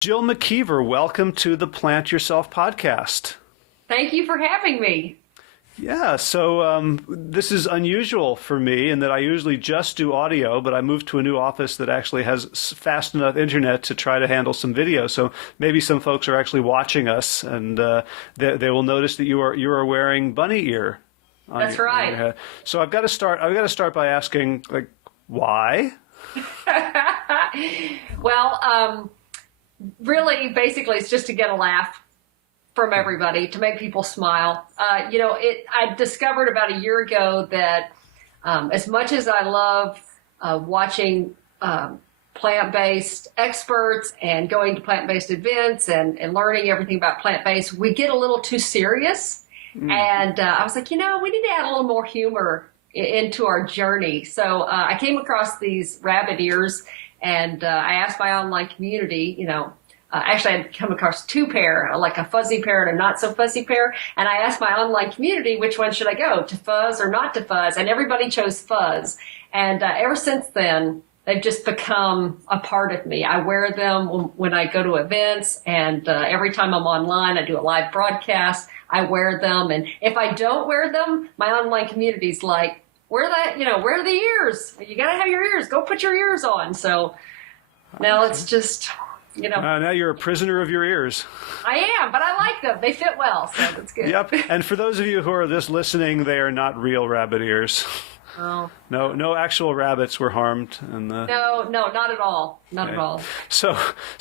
Jill McKeever, welcome to the Plant Yourself podcast. Thank you for having me. Yeah, so this is unusual for me in that I usually just do audio, but I moved to a new office that actually has fast enough internet to try to handle some video. So maybe some folks are actually watching us, and they will notice that you are wearing bunny ear on That's your, on right. your head. So I've got to start by asking, like, why? Well, really, basically, it's just to get a laugh from everybody, to make people smile. I discovered about a year ago that as much as I love watching plant-based experts and going to plant-based events and learning everything about plant-based, we get a little too serious. And I was like, we need to add a little more humor into our journey. So I came across these rabbit ears, and I asked my online community, actually, I'd come across two pair, like a fuzzy pair and a not so fuzzy pair. And I asked my online community, which one should I go, to fuzz or not to fuzz? And everybody chose fuzz. And ever since then, they've just become a part of me. I wear them when I go to events, and every time I'm online, I do a live broadcast. I wear them. And if I don't wear them, my online community's like, where are the ears? You got to have your ears. Go put your ears on. So now it's just... Now you're a prisoner of your ears. I am, but I like them. They fit well, so that's good. Yep. And for those of you who are just listening, they are not real rabbit ears. Oh. No actual rabbits were harmed. No, not at all. Not at all. So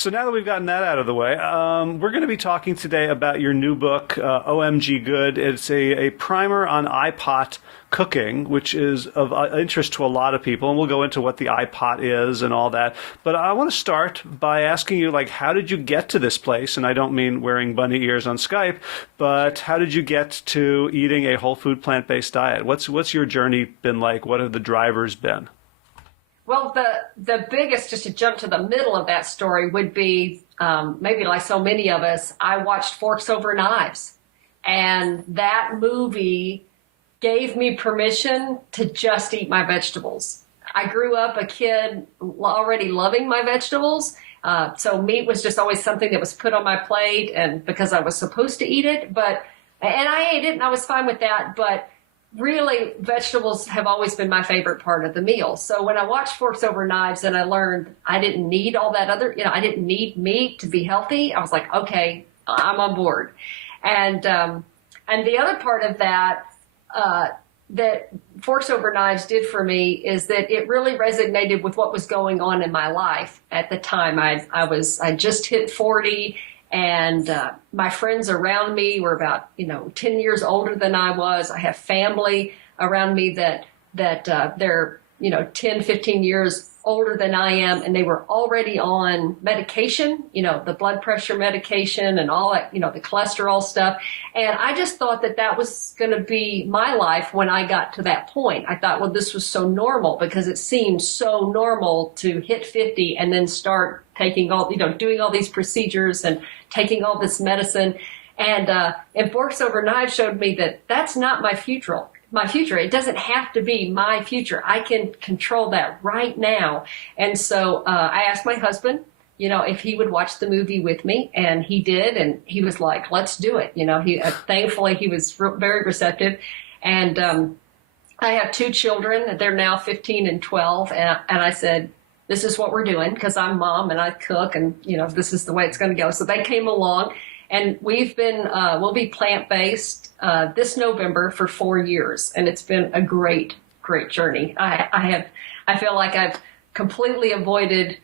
now that we've gotten that out of the way, we're going to be talking today about your new book, OMG Good. It's a primer on iPot cooking, which is of interest to a lot of people, and we'll go into what the iPot is and all that. But I want to start by asking you, how did you get to this place? And I don't mean wearing bunny ears on Skype, but how did you get to eating a whole food plant-based diet? What's your journey been like? What have the drivers been? Well, the biggest, just to jump to the middle of that story, would be maybe like so many of us, I watched Forks Over Knives, and that movie gave me permission to just eat my vegetables. I grew up a kid already loving my vegetables, so meat was just always something that was put on my plate, and because I was supposed to eat it, and I ate it, and I was fine with that, but really, vegetables have always been my favorite part of the meal. So when I watched Forks Over Knives and I learned I didn't need all that other, I didn't need meat to be healthy, I was like, okay, I'm on board. And the other part of that, that Forks Over Knives did for me is that it really resonated with what was going on in my life at the time. I just hit 40, and my friends around me were about 10 years older than I was. I have family around me that they're 10, 15 years older than I am, and they were already on medication, the blood pressure medication and all that, the cholesterol stuff. And I just thought that was going to be my life when I got to that point. I thought, well, this was so normal, because it seemed so normal to hit 50 and then start taking doing all these procedures and taking all this medicine. And Forks Over Knives showed me that that's not my future. It doesn't have to be my future. I can control that right now. And so I asked my husband, if he would watch the movie with me, and he did, and he was like, let's do it. Thankfully he was very receptive. And I have two children. They're now 15 and 12. And I said, this is what we're doing, because I'm mom and I cook, and this is the way it's going to go. So they came along. And we'll be plant-based this November for 4 years, and it's been a great, great journey. I feel like I've completely avoided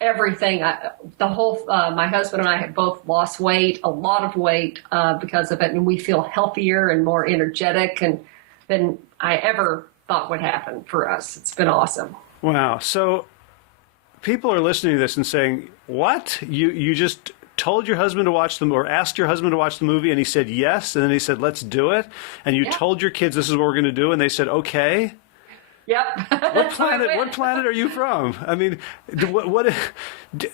everything. My husband and I have both lost weight, a lot of weight because of it, and we feel healthier and more energetic than I ever thought would happen for us. It's been awesome. Wow. So people are listening to this and saying, what? You just told your husband to watch them, or asked your husband to watch the movie, and he said yes, and then he said, let's do it, and you told your kids this is what we're going to do, and they said okay? Yep. What planet are you from? I mean,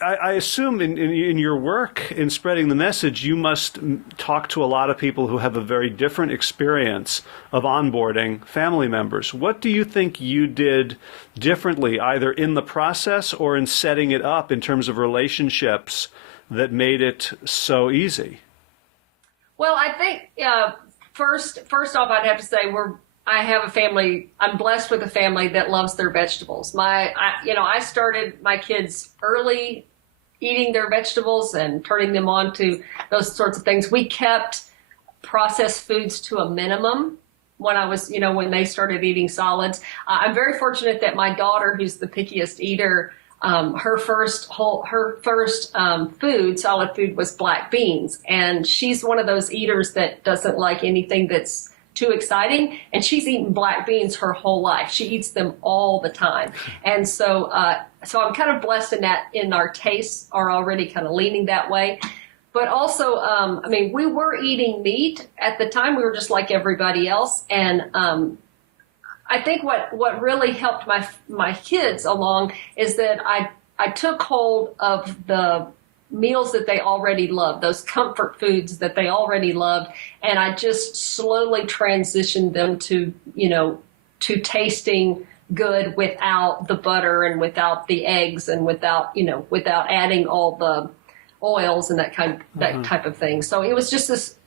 I assume in your work in spreading the message, you must talk to a lot of people who have a very different experience of onboarding family members. What do you think you did differently, either in the process or in setting it up in terms of relationships that made it so easy? Well, I think first off, I'd have to say I have a family. I'm blessed with a family that loves their vegetables. I started my kids early eating their vegetables and turning them on to those sorts of things. We kept processed foods to a minimum when when they started eating solids. I'm very fortunate that my daughter, who's the pickiest eater, her first solid food was black beans. And she's one of those eaters that doesn't like anything that's too exciting. And she's eaten black beans her whole life. She eats them all the time. And so I'm kind of blessed in our tastes are already kind of leaning that way. But also, we were eating meat at the time. We were just like everybody else. And I think what really helped my kids along is that I took hold of the meals that they already loved, those comfort foods that they already loved, and I just slowly transitioned them to tasting good without the butter and without the eggs and without adding all the oils and that type of thing. So it was just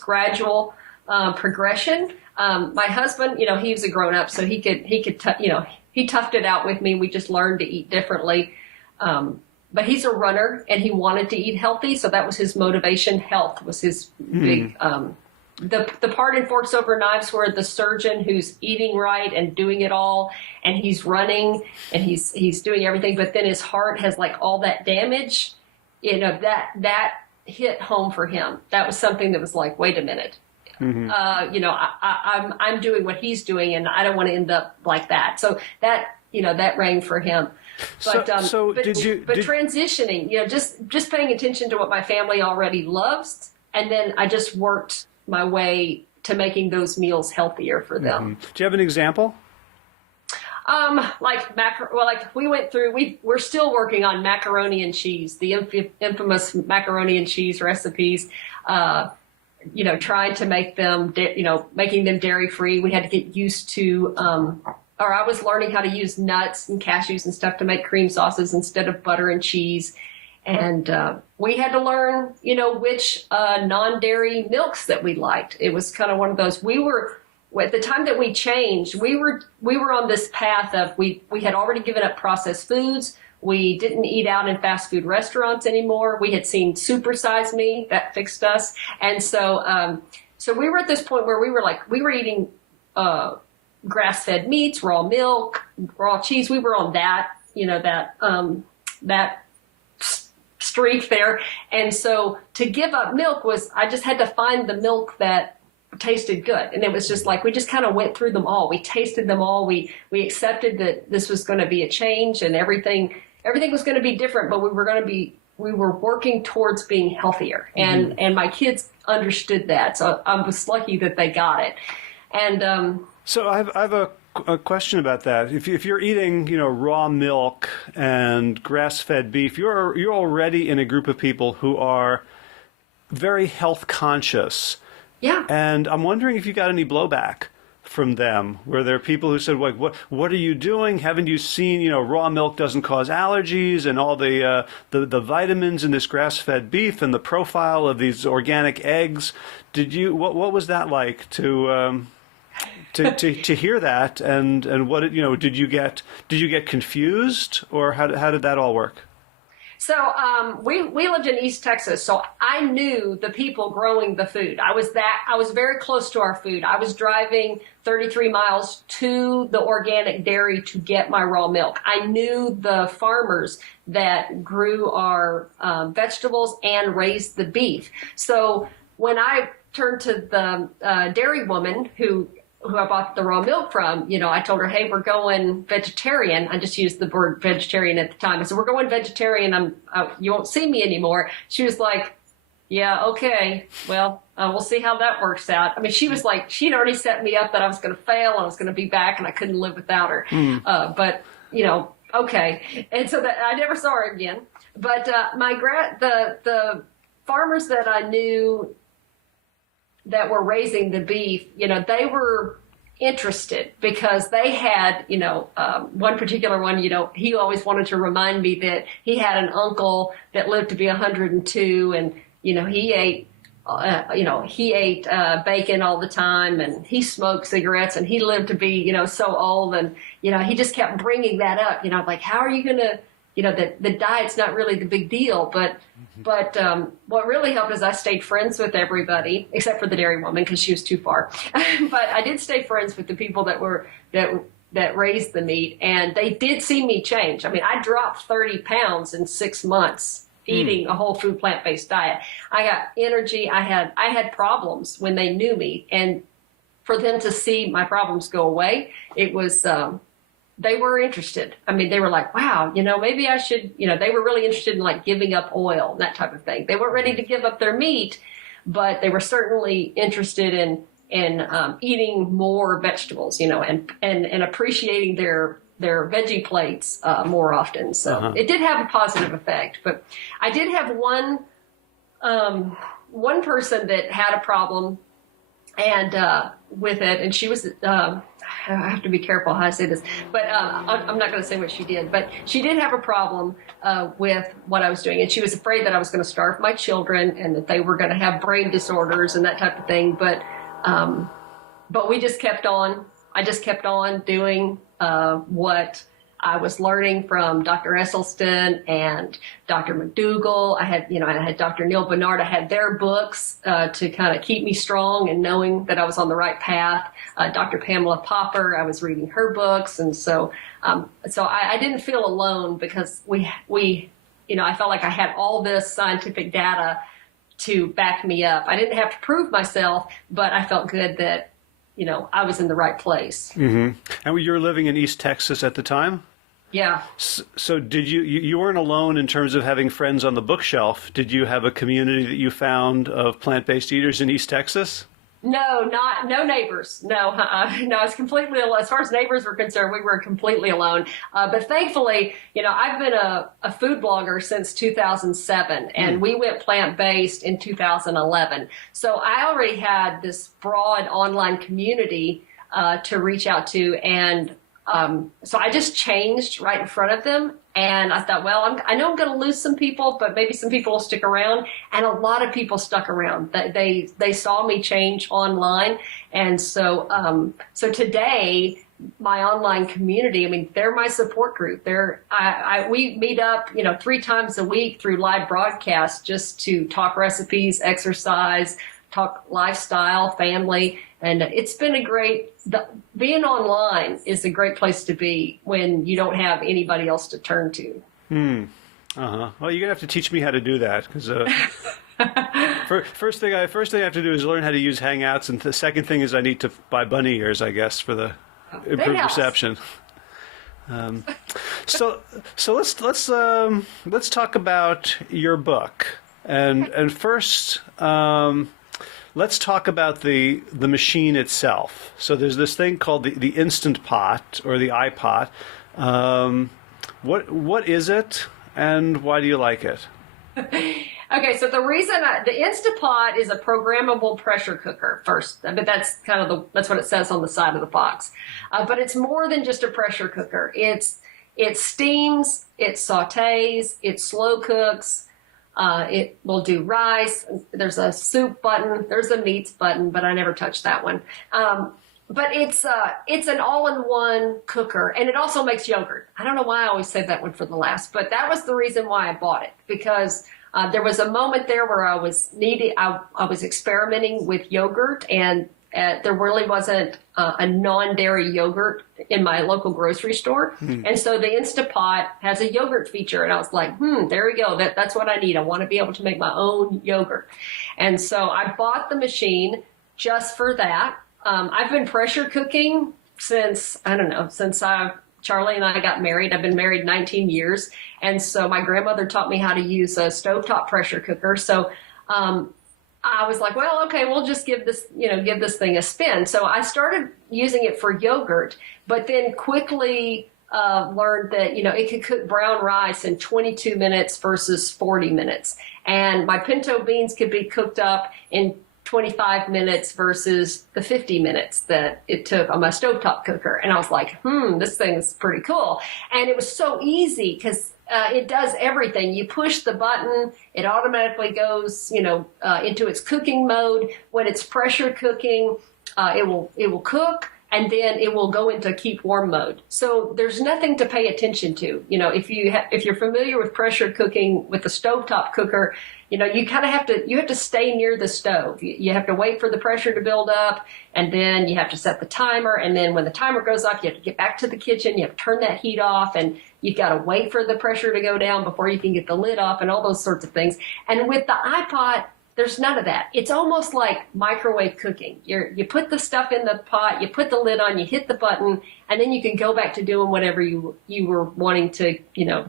gradual progression. My husband, he was a grown up, so he toughed it out with me. We just learned to eat differently. But he's a runner and he wanted to eat healthy. So that was his motivation. Health was his big, the part in Forks Over Knives where the surgeon who's eating right and doing it all, and he's running and he's doing everything, but then his heart has like all that damage, that hit home for him. That was something that was like, wait a minute. Mm-hmm. I'm doing what he's doing, and I don't want to end up like that. So that rang for him. But transitioning, just paying attention to what my family already loves, and then I just worked my way to making those meals healthier for them. Mm-hmm. Do you have an example? We're still working on macaroni and cheese, the infamous macaroni and cheese recipes. Trying to make them, making them dairy free. We had to get used to, I was learning how to use nuts and cashews and stuff to make cream sauces instead of butter and cheese. And we had to learn, which non-dairy milks that we liked. It was kind of one of those. At the time that we changed, we were on this path of we had already given up processed foods. We didn't eat out in fast food restaurants anymore. We had seen Super Size Me. That fixed us. And so we were at this point where we were eating grass-fed meats, raw milk, raw cheese. We were on that streak there. And so to give up milk I just had to find the milk that tasted good. And it was just like, we just kind of went through them all. We tasted them all. We accepted that this was going to be a change and everything was going to be different, but we were working towards being healthier. And my kids understood that. So I was lucky that they got it. And, so I have a question about that. If you're eating, raw milk and grass-fed beef, you're already in a group of people who are very health conscious. Yeah. And I'm wondering if you got any blowback from them. Were there people who said, like, what are you doing? Haven't you seen, raw milk doesn't cause allergies and all the vitamins in this grass-fed beef and the profile of these organic eggs? What was that like to hear that? And what, did you get confused, or how did that all work? So we lived in East Texas, so I knew the people growing the food. I was very close to our food. I was driving 33 miles to the organic dairy to get my raw milk. I knew the farmers that grew our vegetables and raised the beef. So when I turned to the dairy woman who I bought the raw milk from, I told her, hey, we're going vegetarian. I just used the word vegetarian at the time. I said, we're going vegetarian. You won't see me anymore. She was like, yeah, okay. Well, we'll see how that works out. I mean, she was like, she'd already set me up that I was going to fail. I was going to be back and I couldn't live without her. But, okay. And so that I never saw her again. But the farmers that I knew that were raising the beef, they were interested because they had, one particular one, he always wanted to remind me that he had an uncle that lived to be 102 and, he ate bacon all the time and he smoked cigarettes and he lived to be, so old. And, he just kept bringing that up, like, how are you going to, the diet's not really the big deal. But what really helped is I stayed friends with everybody except for the dairy woman because she was too far. But I did stay friends with the people that raised the meat, and they did see me change. I mean, I dropped 30 pounds in 6 months eating a whole food plant-based diet. I got energy. I had problems when they knew me, and for them to see my problems go away, it was they were interested. I mean, they were like, wow, maybe I should, they were really interested in like giving up oil and that type of thing. They weren't ready to give up their meat, but they were certainly interested in eating more vegetables, and appreciating their veggie plates more often. So It did have a positive effect. But I did have one person that had a problem and with it, and she was I have to be careful how I say this, but I'm not going to say what she did. But she did have a problem with what I was doing, and she was afraid that I was going to starve my children and that they were going to have brain disorders and that type of thing. But we just kept on. I just kept on doing what I was learning from Dr. Esselstyn and Dr. McDougall. I had Dr. Neil Bernard. I had their books to kind of keep me strong and knowing that I was on the right path. Dr. Pamela Popper, I was reading her books. And so I didn't feel alone because I felt like I had all this scientific data to back me up. I didn't have to prove myself, but I felt good that I was in the right place. Mm-hmm. And you were living in East Texas at the time? Yeah. So did you weren't alone in terms of having friends on the bookshelf. Did you have a community that you found of plant-based eaters in East Texas? No neighbors. No, no, it's completely alone. As far as neighbors were concerned, we were completely alone. But thankfully, I've been a food blogger since 2007, and we went plant-based in 2011. So I already had this broad online community to reach out to, and so I just changed right in front of them. And I thought, well, I know I'm going to lose some people, but maybe some people will stick around. And a lot of people stuck around. They saw me change online. And so today, my online community, I mean, they're my support group. We meet up, 3 times a week through live broadcasts just to talk recipes, exercise, talk lifestyle, family. And it's been being online is a great place to be when you don't have anybody else to turn to. Well, you're going to have to teach me how to do that because first thing I have to do is learn how to use Hangouts, and the second thing is I need to buy bunny ears, I guess, for the improved reception. So let's talk about your book, and first. Let's talk about the machine itself. So there's this thing called the Instant Pot or the iPot. What is it, and why do you like it? Okay, so the reason the Instapot is a programmable pressure cooker first, but that's that's what it says on the side of the box. But it's more than just a pressure cooker. It steams, it sautés, it slow cooks. It will do rice. There's a soup button. There's a meats button, but I never touched that one. But it's an all-in-one cooker, and it also makes yogurt. I don't know why I always saved that one for the last, but that was the reason why I bought it, because there was a moment there where I was experimenting with yogurt, and there really wasn't a non-dairy yogurt in my local grocery store. And so the Instapot has a yogurt feature. And I was like, there we go. That's what I need. I want to be able to make my own yogurt. And so I bought the machine just for that. I've been pressure cooking since Charlie and I got married. I've been married 19 years. And so my grandmother taught me how to use a stovetop pressure cooker. So, I was like, well, okay, we'll just give this thing a spin. So I started using it for yogurt, but then quickly learned that, it could cook brown rice in 22 minutes versus 40 minutes. And my pinto beans could be cooked up in 25 minutes versus the 50 minutes that it took on my stovetop cooker. And I was like, this thing's pretty cool. And it was so easy because it does everything. You push the button, it automatically goes, into its cooking mode. When it's pressure cooking, it will cook, and then it will go into keep warm mode. So there's nothing to pay attention to. If you're familiar with pressure cooking with the stovetop cooker, you kind of have to stay near the stove. You have to wait for the pressure to build up, and then you have to set the timer. And then when the timer goes off, you have to get back to the kitchen. You have to turn that heat off, and you've got to wait for the pressure to go down before you can get the lid off, and all those sorts of things. And with the iPot, there's none of that. It's almost like microwave cooking. You put the stuff in the pot, you put the lid on, you hit the button, and then you can go back to doing whatever you were wanting to,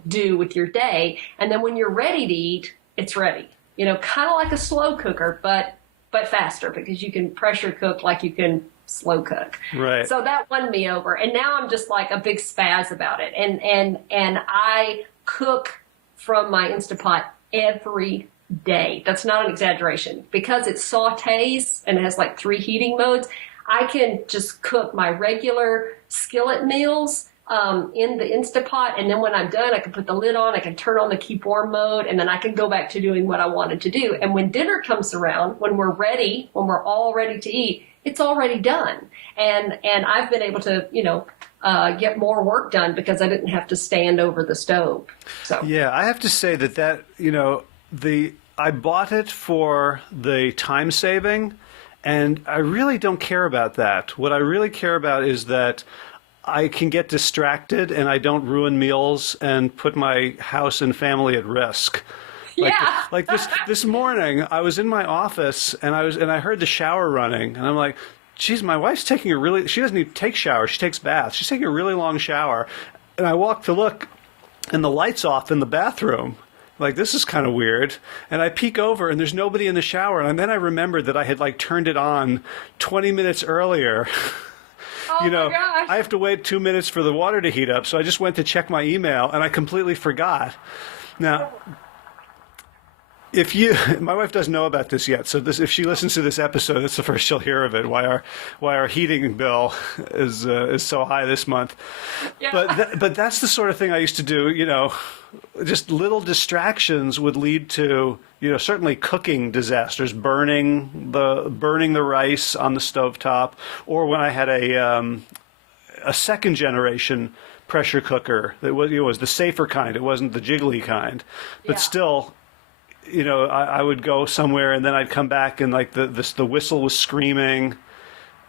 do with your day. And then when you're ready to eat, it's ready. Kind of like a slow cooker, but faster, because you can pressure cook like you can slow cook. Right. So that won me over. And now I'm just like a big spaz about it. And I cook from my Instapot every day. That's not an exaggeration. Because it sautés and it has like 3 heating modes, I can just cook my regular skillet meals in the Instapot, and then when I'm done, I can put the lid on, I can turn on the keep warm mode, and then I can go back to doing what I wanted to do. And when dinner comes around, when we're all ready to eat, it's already done. And I've been able to, get more work done because I didn't have to stand over the stove. So yeah, I have to say that I bought it for the time saving, and I really don't care about that. What I really care about is that I can get distracted and I don't ruin meals and put my house and family at risk. Like this morning, I was in my office and I heard the shower running, and I'm like, geez, my wife's taking she doesn't even take showers, she takes baths. She's taking a really long shower. And I walked to look, and the light's off in the bathroom. Like, this is kind of weird. And I peek over, and there's nobody in the shower. And then I remembered that I had turned it on 20 minutes earlier. Oh my gosh. I have to wait 2 minutes for the water to heat up, so I just went to check my email, and I completely forgot. Now, my wife doesn't know about this yet, so if she listens to this episode, it's the first she'll hear of it. Why our heating bill is so high this month? Yeah. But that's the sort of thing I used to do. Just little distractions would lead to certainly cooking disasters, burning the rice on the stovetop, or when I had a second generation pressure cooker that was the safer kind. It wasn't the jiggly kind, but still. I would go somewhere and then I'd come back and the whistle was screaming.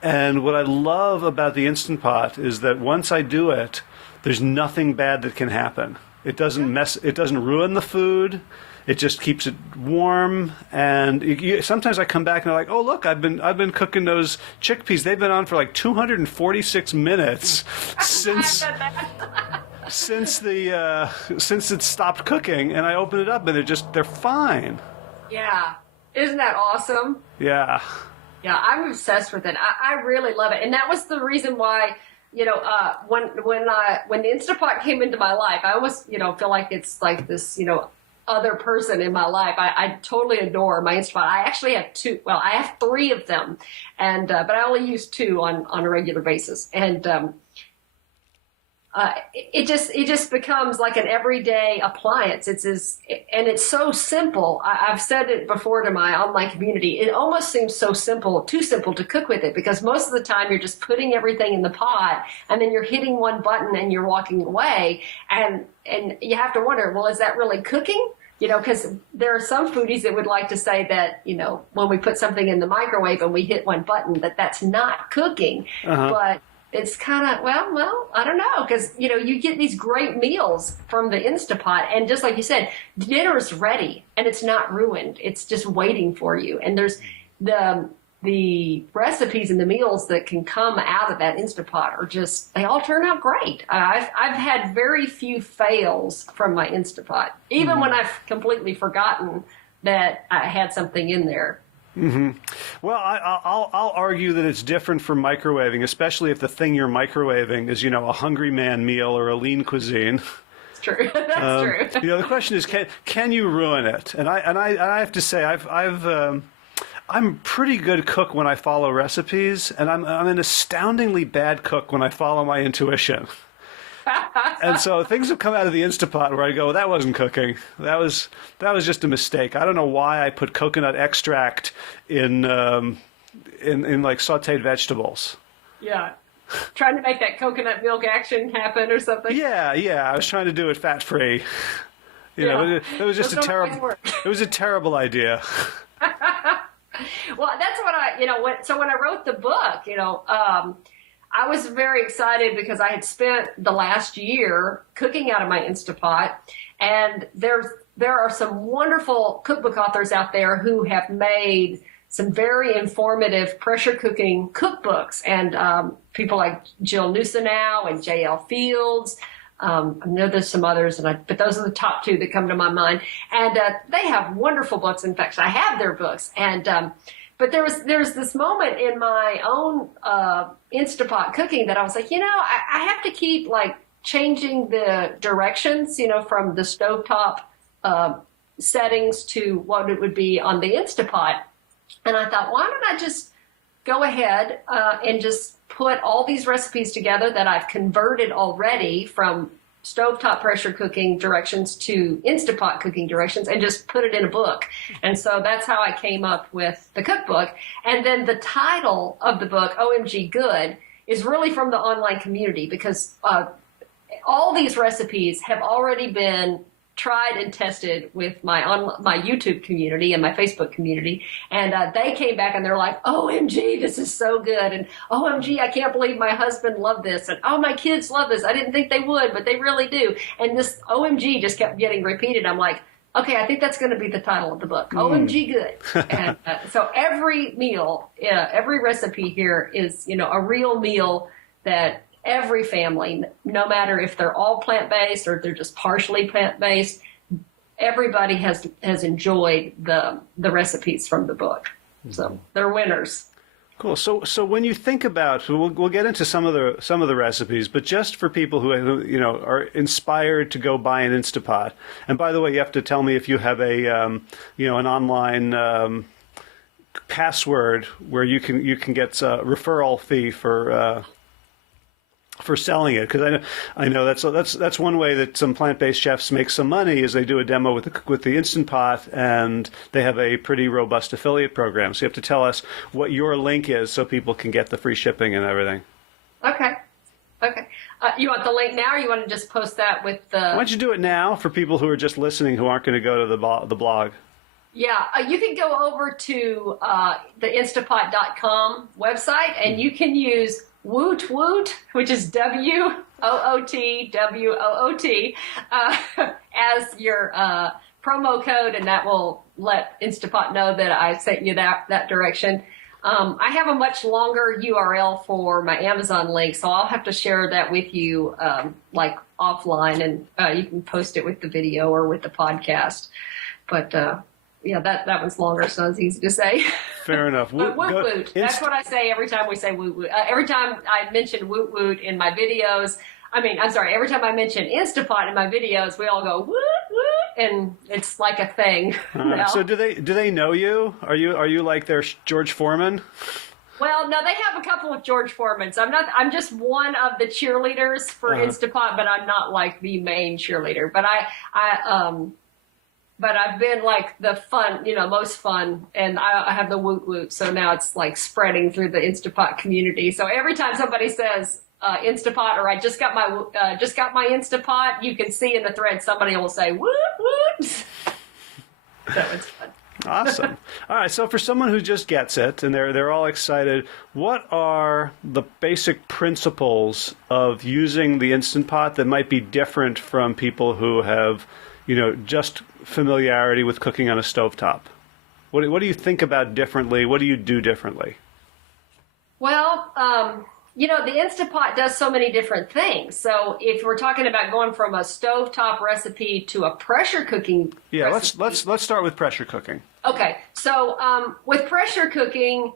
And what I love about the Instant Pot is that once I do it, there's nothing bad that can happen. It doesn't ruin the food. It just keeps it warm. And sometimes I come back and I'm like, oh look, I've been cooking those chickpeas. They've been on for 246 minutes since it stopped cooking, and I open it up and they're fine. Yeah. Isn't that awesome? Yeah. Yeah, I'm obsessed with it. I really love it. And that was the reason why, when the Instapot came into my life, I almost, feel like it's like this, other person in my life. I totally adore my Instapot. I actually have 2. Well, I have 3 of them, and but I only use 2 on a regular basis. And it just becomes like an everyday appliance. And it's so simple. I've said it before to my online community. It almost seems too simple to cook with it, because most of the time you're just putting everything in the pot and then you're hitting one button and you're walking away. And you have to wonder, well, is that really cooking? Because there are some foodies that would like to say that, when we put something in the microwave and we hit one button, that's not cooking. Uh-huh. But it's kind of, well, I don't know, because, you get these great meals from the Instapot, and just like you said, dinner's ready, and it's not ruined. It's just waiting for you. And there's the recipes and the meals that can come out of that Instapot are they all turn out great. I've had very few fails from my Instapot, even when I've completely forgotten that I had something in there. Mm-hmm. Well, I'll argue that it's different from microwaving, especially if the thing you're microwaving is, a Hungry Man meal or a lean cuisine. It's true. That's true. The question is, can you ruin it? And I have to say, I'm a pretty good cook when I follow recipes, and I'm an astoundingly bad cook when I follow my intuition. And so things have come out of the Instapot where I go, well, that wasn't cooking. That was just a mistake. I don't know why I put coconut extract in like sautéed vegetables. Yeah. Trying to make that coconut milk action happen or something. Yeah. I was trying to do it fat-free. You know, it was just it was a terrible idea. Well, that's what so when I wrote the book, I was very excited because I had spent the last year cooking out of my Instapot, and there are some wonderful cookbook authors out there who have made some very informative pressure cooking cookbooks, and people like Jill Newsonow and J.L. Fields. I know there's some others, but those are the top two that come to my mind. And they have wonderful books. In fact, I have their books. And but there's this moment in my own Instapot cooking that I was like, I have to keep like changing the directions, from the stovetop settings to what it would be on the Instapot. And I thought, why don't I just go ahead and just put all these recipes together that I've converted already from stovetop pressure cooking directions to Instapot cooking directions and just put it in a book. And so that's how I came up with the cookbook. And then the title of the book, OMG Good, is really from the online community because all these recipes have already been tried and tested with my YouTube community and my Facebook community. And they came back and they're like, OMG, this is so good. And OMG, I can't believe my husband loved this. And oh, my kids love this. I didn't think they would, but they really do. And this OMG just kept getting repeated. I'm like, okay, I think that's going to be the title of the book. OMG Good. And so every meal, every recipe here is, a real meal that every family, no matter if they're all plant-based or they're just partially plant-based, everybody has enjoyed the recipes from the book. So they're winners. Cool. So when you think about, we'll get into some of the recipes, but just for people who are inspired to go buy an Instapot. And by the way, you have to tell me if you have a an online password where you can get a referral fee for selling it, because I know that's one way that some plant-based chefs make some money is they do a demo with the Instant Pot, and they have a pretty robust affiliate program. So you have to tell us what your link is so people can get the free shipping and everything. Okay. You want the link now, or you want to just post that with the? Why don't you do it now for people who are just listening who aren't going to go to the blog? Yeah, you can go over to the Instapot.com website, and you can use Woot Woot, which is WOOTWOOT, as your promo code, and that will let Instapot know that I sent you that direction. I have a much longer URL for my Amazon link, so I'll have to share that with you like offline, and you can post it with the video or with the podcast. But yeah, that one's longer, so it's easy to say. Fair enough. Woot woot. That's what I say every time we say woot woot. Every time I mention woot woot in my videos, every time I mention Instapot in my videos, we all go woot woot, and it's like a thing. So do they know you? Are you like their George Foreman? Well, no, they have a couple of George Foremans. I'm just one of the cheerleaders for Instapot, but I'm not like the main cheerleader. But I've been like the fun, most fun, and I have the woot woot. So now it's like spreading through the Instapot community. So every time somebody says Instapot, or I just got my Instapot, you can see in the thread somebody will say woot woot. So it's fun. Awesome. All right. So for someone who just gets it and they're all excited, what are the basic principles of using the Instant Pot that might be different from people who have, just familiarity with cooking on a stovetop? What do you think about differently? What do you do differently? Well, the Instant Pot does so many different things. So if we're talking about going from a stovetop recipe to a pressure cooking recipe, let's start with pressure cooking. Okay. So with pressure cooking,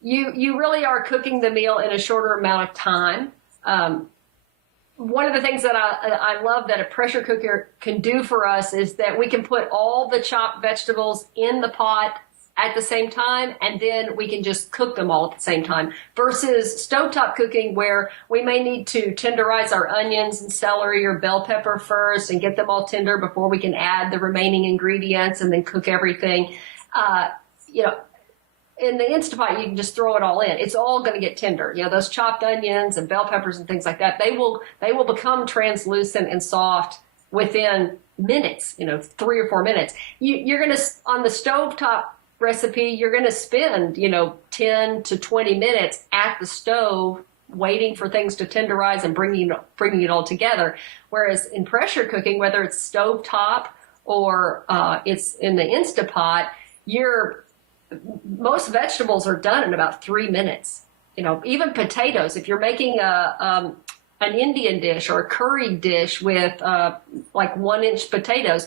you really are cooking the meal in a shorter amount of time. One of the things that I love that a pressure cooker can do for us is that we can put all the chopped vegetables in the pot at the same time, and then we can just cook them all at the same time, versus stovetop cooking where we may need to tenderize our onions and celery or bell pepper first and get them all tender before we can add the remaining ingredients and then cook everything. You know, in the Instapot, you can just throw it all in. It's all going to get tender. You know, those chopped onions and bell peppers and things like that, they will become translucent and soft within minutes, 3 or 4 minutes. You're going to, on the stovetop recipe, you're going to spend, 10 to 20 minutes at the stove waiting for things to tenderize and bringing it all together. Whereas in pressure cooking, whether it's stovetop or it's in the Instapot, most vegetables are done in about 3 minutes. Even potatoes, if you're making an Indian dish or a curry dish with like 1-inch potatoes,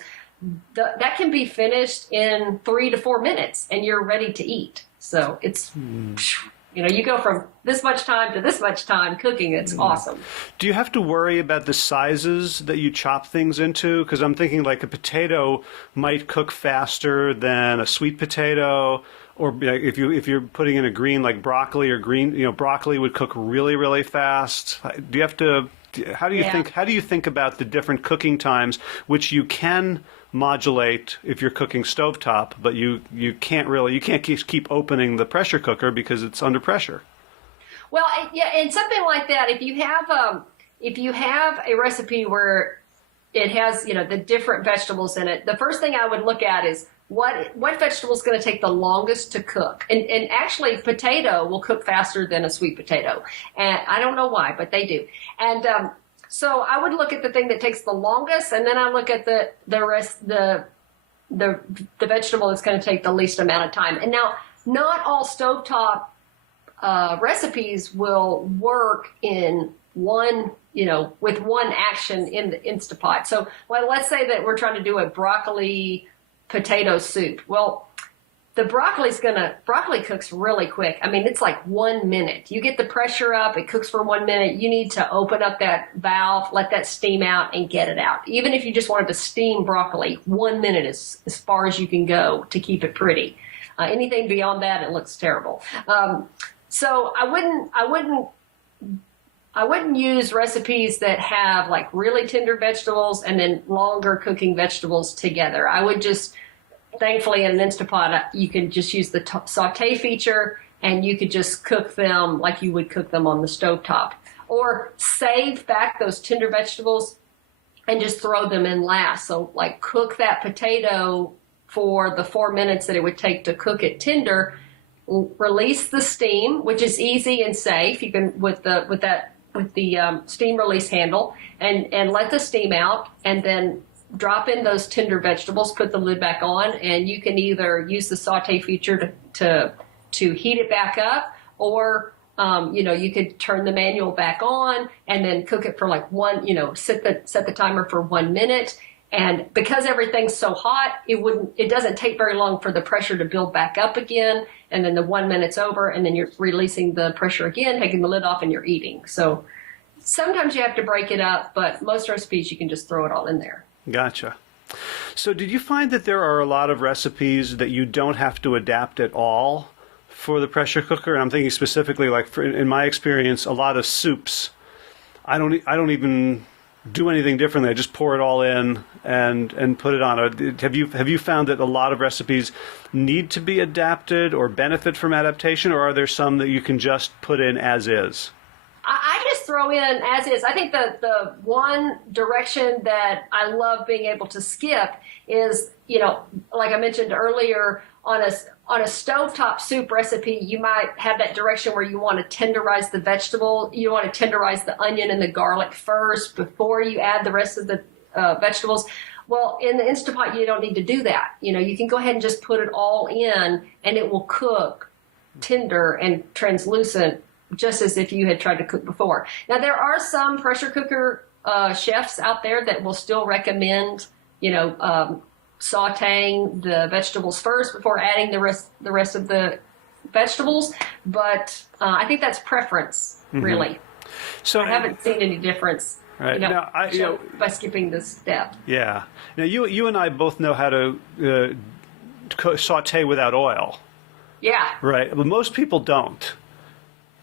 that can be finished in 3 to 4 minutes and you're ready to eat. So it's, you go from this much time to this much time cooking. It's awesome. Do you have to worry about the sizes that you chop things into? Because I'm thinking like a potato might cook faster than a sweet potato, or if you're putting in a green like broccoli or green, broccoli would cook really, really fast. Do you have to? How do you think about the different cooking times, which you can modulate if you're cooking stovetop, but you can't keep opening the pressure cooker because it's under pressure? Well, yeah, and something like that. If you have a recipe where it has the different vegetables in it, the first thing I would look at is what vegetable is going to take the longest to cook. And actually, potato will cook faster than a sweet potato, and I don't know why, but they do. And so I would look at the thing that takes the longest, and then I look at the rest, the vegetable that's going to take the least amount of time. And now, not all stovetop recipes will work in one, with one action in the Instapot. So, let's say that we're trying to do a broccoli potato soup. Well, the broccoli cooks really quick. I mean, it's like 1 minute. You get the pressure up, it cooks for 1 minute. You need to open up that valve, let that steam out, and get it out. Even if you just wanted to steam broccoli, 1 minute is as far as you can go to keep it pretty. Anything beyond that, it looks terrible. So I wouldn't use recipes that have like really tender vegetables and then longer cooking vegetables together. I would just, thankfully in an Instapot, you can just use the saute feature and you could just cook them like you would cook them on the stovetop. Or save back those tender vegetables and just throw them in last. So like cook that potato for the 4 minutes that it would take to cook it tender, release the steam, which is easy and safe. You can with the steam release handle and let the steam out, and then drop in those tender vegetables, put the lid back on, and you can either use the saute feature to heat it back up, or you could turn the manual back on and then cook it for like set the timer for 1 minute. And because everything's so hot, it doesn't take very long for the pressure to build back up again. And then the 1 minute's over, and then you're releasing the pressure again, taking the lid off, and you're eating. So sometimes you have to break it up, but most recipes you can just throw it all in there. Gotcha. So did you find that there are a lot of recipes that you don't have to adapt at all for the pressure cooker? And I'm thinking specifically, like in my experience, a lot of soups, I don't even do anything differently. I just pour it all in and put it on. Have you found that a lot of recipes need to be adapted or benefit from adaptation, or are there some that you can just put in as is? I just throw in as is. I think the one direction that I love being able to skip is, like I mentioned earlier, on a stovetop soup recipe, you might have that direction where you want to tenderize the vegetable. You want to tenderize the onion and the garlic first before you add the rest of the vegetables. Well, in the Instapot, you don't need to do that. You can go ahead and just put it all in, and it will cook tender and translucent, just as if you had tried to cook before. Now, there are some pressure cooker chefs out there that will still recommend, sauteing the vegetables first before adding the rest of the vegetables. But I think that's preference, really. Mm-hmm. So I haven't seen any difference. Right. Now, by skipping this step. Yeah. Now, you and I both know how to saute without oil, Yeah. right? But most people don't.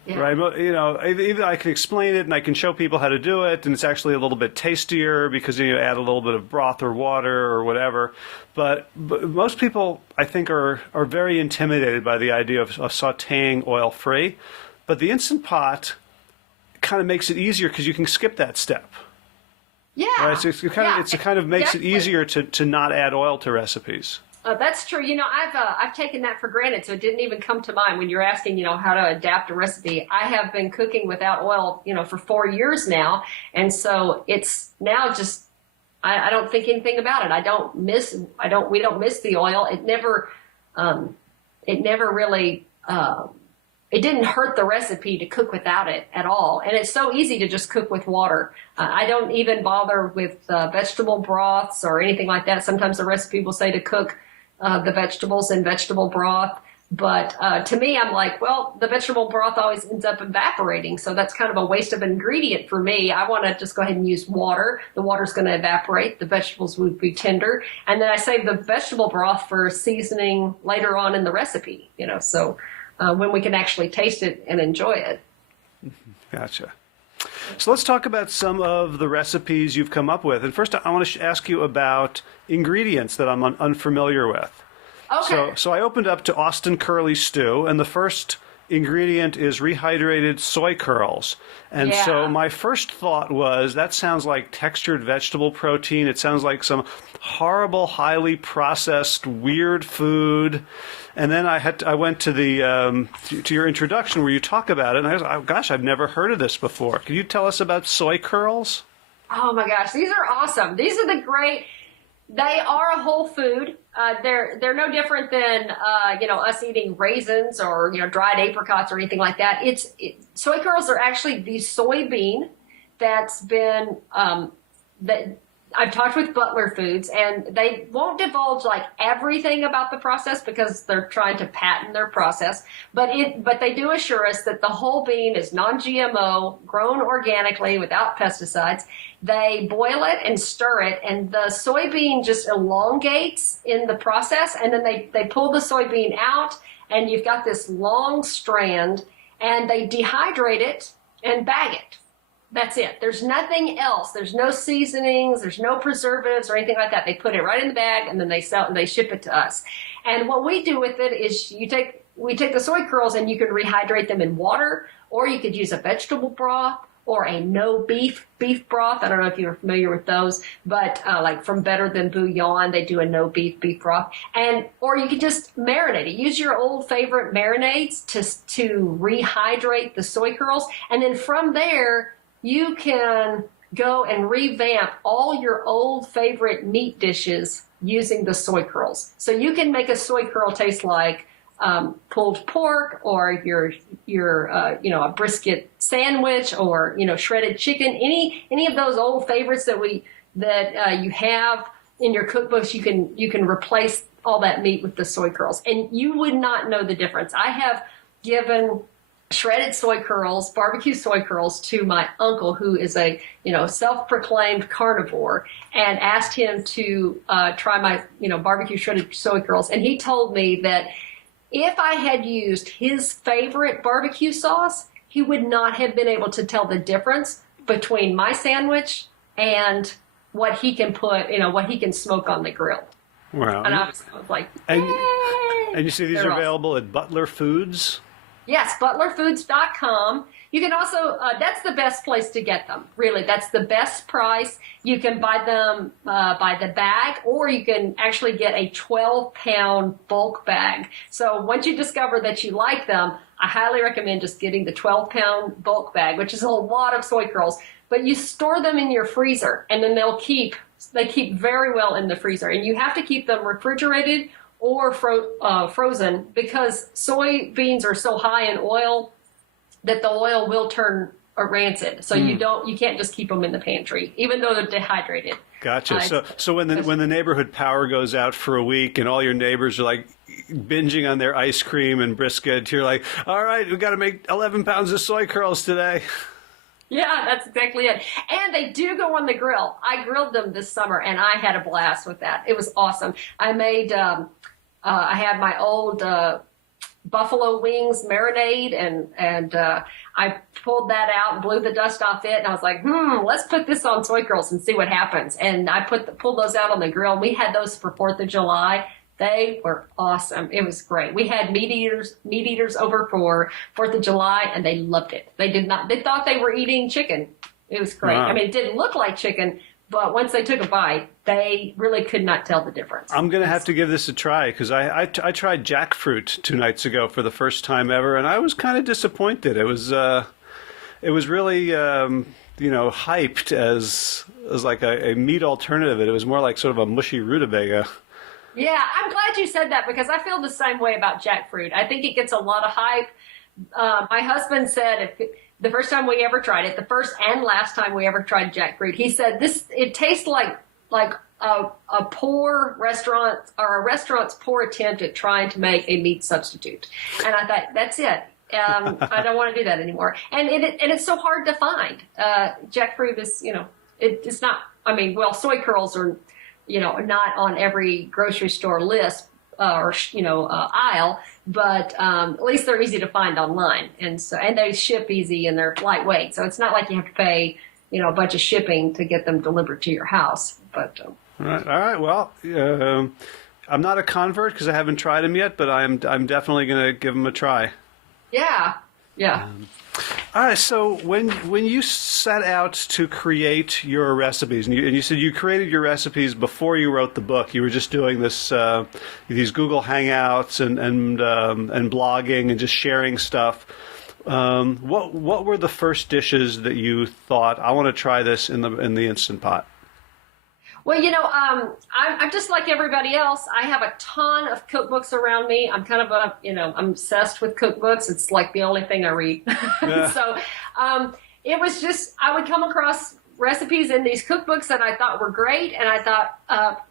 Yeah. Right, either I can explain it and I can show people how to do it, and it's actually a little bit tastier because you add a little bit of broth or water or whatever. But most people, I think, are very intimidated by the idea of sautéing oil free. But the Instant Pot kind of makes it easier because you can skip that step. Yeah. Right? So it kind of makes definitely. it easier to not add oil to recipes. That's true. I've taken that for granted, so it didn't even come to mind when you're asking, how to adapt a recipe. I have been cooking without oil, for 4 years now, and so it's now just I don't think anything about it. We don't miss the oil. It never really. It didn't hurt the recipe to cook without it at all. And it's so easy to just cook with water. I don't even bother with vegetable broths or anything like that. Sometimes the recipe will say to cook the vegetables in vegetable broth. But to me, I'm like, well, the vegetable broth always ends up evaporating. So that's kind of a waste of an ingredient for me. I want to just go ahead and use water. The water's going to evaporate. The vegetables would be tender. And then I save the vegetable broth for seasoning later on in the recipe, so when we can actually taste it and enjoy it. Gotcha. So let's talk about some of the recipes you've come up with. And first, I want to ask you about ingredients that I'm unfamiliar with. Okay. So I opened up to Austin Curly Stew, and the first ingredient is rehydrated soy curls. And so my first thought was, that sounds like textured vegetable protein. It sounds like some horrible, highly processed, weird food. And then I went to to your introduction where you talk about it, and I was, oh, gosh, I've never heard of this before. Can you tell us about soy curls? Oh my gosh, these are awesome. These are the great. They are a whole food. They're no different than us eating raisins or dried apricots or anything like that. Soy curls are actually the soybean that's been that. I've talked with Butler Foods, and they won't divulge like everything about the process because they're trying to patent their process. But they do assure us that the whole bean is non-GMO, grown organically without pesticides. They boil it and stir it, and the soybean just elongates in the process, and then they pull the soybean out, and you've got this long strand, and they dehydrate it and bag it. That's it. There's nothing else. There's no seasonings. There's no preservatives or anything like that. They put it right in the bag, and then they ship it to us. And what we do with it is we take the soy curls, and you can rehydrate them in water, or you could use a vegetable broth or a no beef broth. I don't know if you're familiar with those, but like from Better Than Bouillon, they do a no beef broth. Or you could just marinate it. Use your old favorite marinades to rehydrate the soy curls, and then from there you can go and revamp all your old favorite meat dishes using the soy curls. So you can make a soy curl taste like pulled pork, or a brisket sandwich, or shredded chicken. Any of those old favorites that you have in your cookbooks, you can replace all that meat with the soy curls, and you would not know the difference. I have given shredded soy curls, barbecue soy curls, to my uncle, who is a self-proclaimed carnivore, and asked him to try my barbecue shredded soy curls, and he told me that if I had used his favorite barbecue sauce, he would not have been able to tell the difference between my sandwich and what he can what he can smoke on the grill. Wow! And I was like, and you see these are available at Butler Foods. Yes, butlerfoods.com. You can also, that's the best place to get them, really. That's the best price. You can buy them by the bag, or you can actually get a 12-pound bulk bag. So once you discover that you like them, I highly recommend just getting the 12-pound bulk bag, which is a lot of soy curls. But you store them in your freezer, and then they keep very well in the freezer. And you have to keep them refrigerated or frozen, because soybeans are so high in oil that the oil will turn rancid. So you can't just keep them in the pantry, even though they're dehydrated. Gotcha. So when the neighborhood power goes out for a week and all your neighbors are like binging on their ice cream and brisket, you're like, all right, we got to make 11 pounds of soy curls today. Yeah, that's exactly it. And they do go on the grill. I grilled them this summer, and I had a blast with that. It was awesome. I made I had my old buffalo wings marinade, and I pulled that out and blew the dust off it, and I was like, let's put this on soy curls and see what happens. And I pulled those out on the grill, and we had those for 4th of July. They were awesome. It was great. We had meat eaters over for 4th of July, and they loved it. They thought they were eating chicken. It was great. Wow. I mean, it didn't look like chicken, but once they took a bite, they really could not tell the difference. I'm going to have to give this a try, because I tried jackfruit 2 nights ago for the first time ever, and I was kind of disappointed. It was really hyped as like a meat alternative. It was more like sort of a mushy rutabaga. Yeah, I'm glad you said that, because I feel the same way about jackfruit. I think it gets a lot of hype. My husband said the first time we ever tried it, the first and last time we ever tried jackfruit, he said it tastes like a poor restaurant, or a restaurant's poor attempt at trying to make a meat substitute. And I thought, that's it. I don't want to do that anymore. And it's so hard to find. Jackfruit is, it's not. I mean, well, soy curls are, not on every grocery store list or aisle, but at least they're easy to find online, and they ship easy, and they're lightweight. So it's not like you have to pay a bunch of shipping to get them delivered to your house. But all right. Well, I'm not a convert because I haven't tried them yet, but I'm definitely going to give them a try. Yeah. All right. So when you set out to create your recipes, and you said you created your recipes before you wrote the book, you were just doing this these Google Hangouts and blogging and just sharing stuff. What were the first dishes that you thought, I want to try this in the Instant Pot? Well, I'm just like everybody else. I have a ton of cookbooks around me. I'm kind of I'm obsessed with cookbooks. It's like the only thing I read. Yeah. So it was just, I would come across recipes in these cookbooks that I thought were great. And I thought,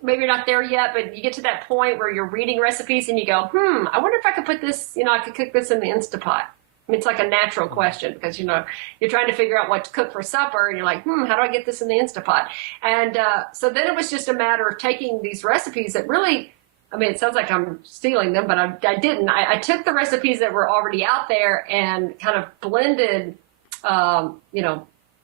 maybe you're not there yet, but you get to that point where you're reading recipes and you go, I wonder if I could put this, I could cook this in the Instapot. I mean, it's like a natural question, because, you're trying to figure out what to cook for supper, and you're like, how do I get this in the Instapot? And so then it was just a matter of taking these recipes that really, I mean, it sounds like I'm stealing them, but I didn't. I took the recipes that were already out there and kind of blended,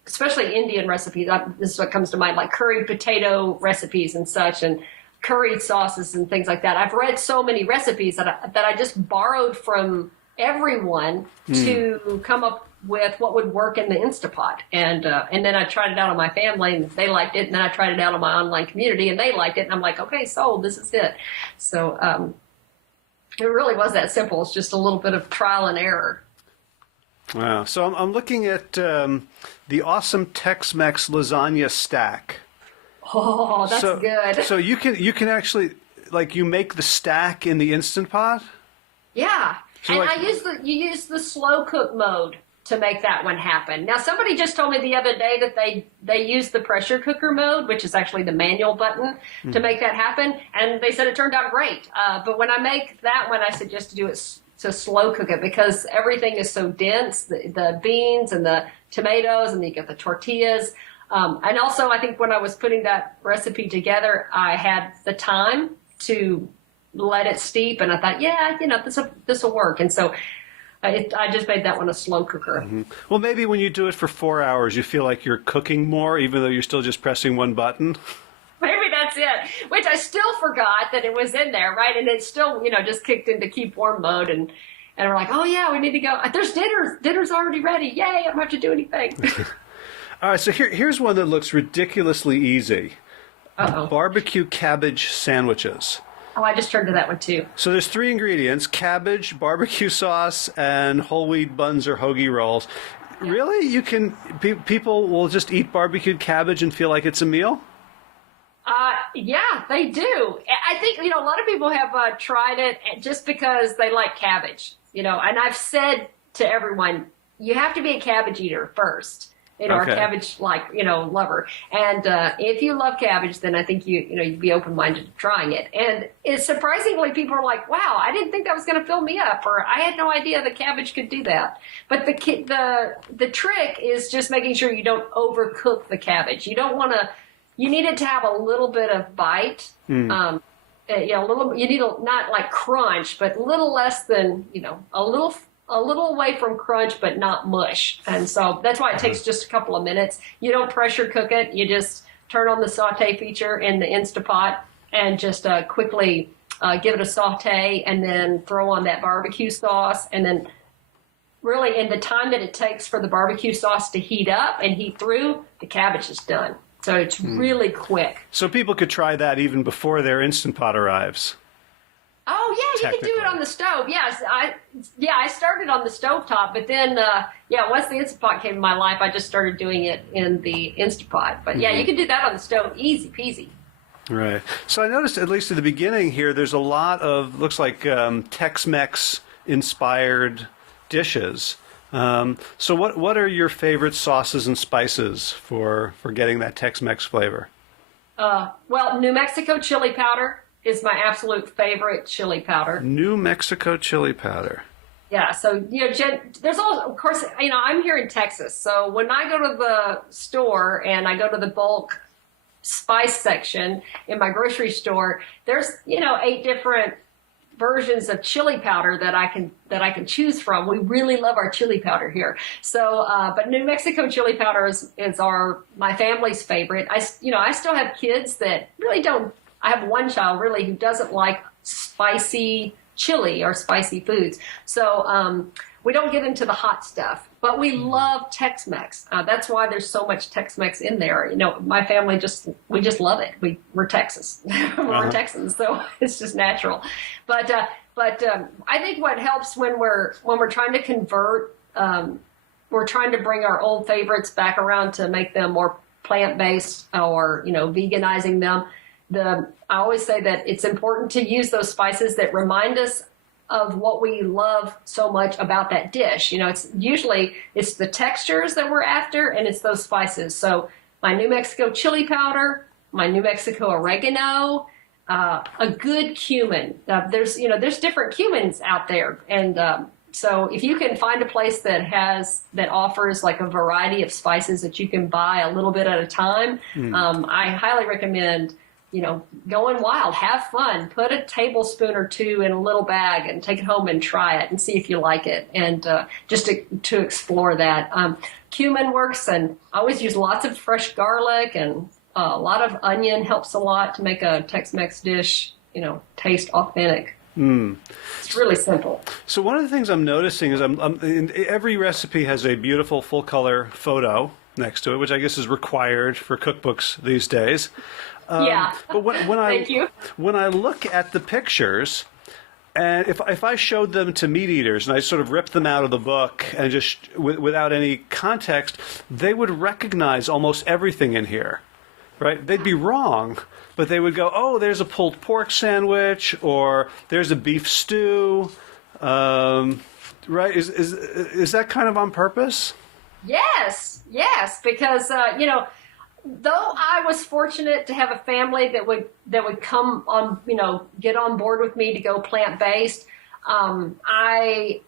especially Indian recipes. This is what comes to mind, like curried potato recipes and such, and curry sauces and things like that. I've read so many recipes that I just borrowed from everyone to come up with what would work in the Instapot. And then I tried it out on my family, and they liked it. And then I tried it out on my online community, and they liked it. And I'm like, okay, sold, this is it. So it really was that simple. It's just a little bit of trial and error. Wow. So I'm looking at the awesome Tex-Mex lasagna stack. Oh, that's good. So you can actually, like, you make the stack in the Instant Pot? Yeah. So and you use the slow cook mode to make that one happen. Now, somebody just told me the other day that they use the pressure cooker mode, which is actually the manual button, to make that happen. And they said it turned out great. But when I make that one, I suggest to do it to slow cook it, because everything is so dense, the beans and the tomatoes, and you get the tortillas. And also, I think when I was putting that recipe together, I had the time to let it steep, and I thought, this will work. And so I just made that one a slow cooker. Mm-hmm. Well, maybe when you do it for 4 hours, you feel like you're cooking more, even though you're still just pressing one button. Maybe that's it, which I still forgot that it was in there, right? And it's still, just kicked into keep warm mode, and we're like, oh yeah, we need to go. There's dinner. Dinner's already ready. Yay, I don't have to do anything. All right, so here's one that looks ridiculously easy. Barbecue cabbage sandwiches. Oh, I just turned to that one too. So there's 3 ingredients: cabbage, barbecue sauce, and whole wheat buns or hoagie rolls. Yeah. Really? People will just eat barbecued cabbage and feel like it's a meal? Yeah, they do. I think, a lot of people have tried it just because they like cabbage, and I've said to everyone, you have to be a cabbage eater first. Or cabbage lover. And if you love cabbage, then I think you'd be open-minded to trying it. And it's surprisingly, people are like, wow, I didn't think that was going to fill me up, or I had no idea that cabbage could do that. But the trick is just making sure you don't overcook the cabbage. You don't want to, you need it to have a little bit of bite. a little. You need not like crunch, but a little less than a little away from crunch, but not mush. And so that's why it takes just a couple of minutes. You don't pressure cook it. You just turn on the saute feature in the Instapot and just quickly give it a saute, and then throw on that barbecue sauce, and then really in the time that it takes for the barbecue sauce to heat up and heat through, the cabbage is done. So it's really quick. So people could try that even before their Instant Pot arrives. Oh, yeah, you can do it on the stove. Yes, I started on the stovetop, but then, once the Instant Pot came in my life, I just started doing it in the Instant Pot. But yeah, you can do that on the stove, easy peasy. Right. So I noticed, at least at the beginning here, there's a lot of, looks like Tex-Mex inspired dishes. So what are your favorite sauces and spices for getting that Tex-Mex flavor? Well, New Mexico chili powder is my absolute favorite chili powder. New Mexico chili powder. Yeah, so, there's all, of course, I'm here in Texas. So when I go to the store and I go to the bulk spice section in my grocery store, there's, 8 different versions of chili powder that I can choose from. We really love our chili powder here. So, but New Mexico chili powder is my family's favorite. I still have kids that really don't. I have one child really who doesn't like spicy chili or spicy foods. So, we don't get into the hot stuff, but we love Tex-Mex. That's why there's so much Tex-Mex in there. My family we just love it. We're Texas. We're Texans, so it's just natural. But I think what helps when we're trying to convert, we're trying to bring our old favorites back around to make them more plant-based or, veganizing them. I always say that it's important to use those spices that remind us of what we love so much about that dish. It's the textures that we're after, and it's those spices. So my New Mexico chili powder, my New Mexico oregano, a good cumin. There's different cumins out there. And so if you can find a place that offers like a variety of spices that you can buy a little bit at a time, I highly recommend going wild, have fun, put a tablespoon or two in a little bag and take it home and try it and see if you like it. And just to explore that. Cumin works, and I always use lots of fresh garlic, and a lot of onion helps a lot to make a Tex-Mex dish, taste authentic. It's really simple. So one of the things I'm noticing is every recipe has a beautiful full color photo next to it, which I guess is required for cookbooks these days. But when I look at the pictures, and if I showed them to meat eaters and I sort of ripped them out of the book and just without any context, they would recognize almost everything in here, right? They'd be wrong, but they would go, "Oh, there's a pulled pork sandwich," or "There's a beef stew," right? Is that kind of on purpose? Yes, because though I was fortunate to have a family that would come on, get on board with me to go plant-based, I